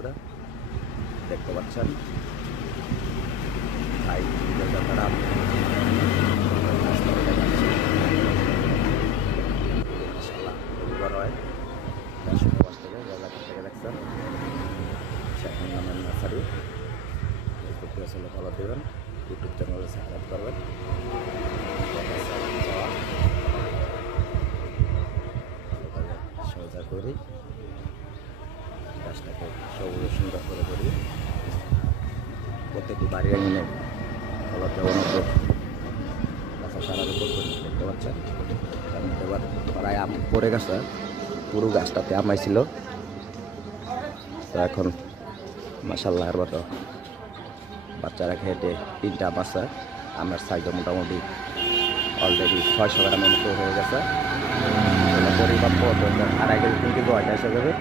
বন্ধুরা, দেখতে পাচ্ছেন ভাই জায়গা খারাপ, রাস্তা দেখা যাচ্ছে মাশাআল্লাহ খুবই বড় হয়। পাশ থেকে এলাকা থেকে দেখছেন শাহিন নামের নার্সারি। ফেসবুক পেজ হলে ফলো দেবেন, ইউটিউব চ্যানেলে সাবস্ক্রাইব করবেন। ভালোভাবে সোজা করি, গাছটাকে সবুজ সুন্দর করে করি। প্রত্যেকটি বাড়ি আঙিনে ফলতে অনুভব গাছের সারা উপর করি, দেখতে পাচ্ছেন। এবার প্রায় আম পড়ে গেছে, পুরো গাছটাতে আমাই ছিল। তো এখন মাশাআল্লাহ এর মতো বাচ্চারা খেটে 3টা আম আছে। আমের সাইজও মোটামুটি অলরেডি 600 গ্রামের মতো হয়ে গেছে। পরিমাপ 2.5 কেজি 3 কেজি ওয়াইট এসে যাবে।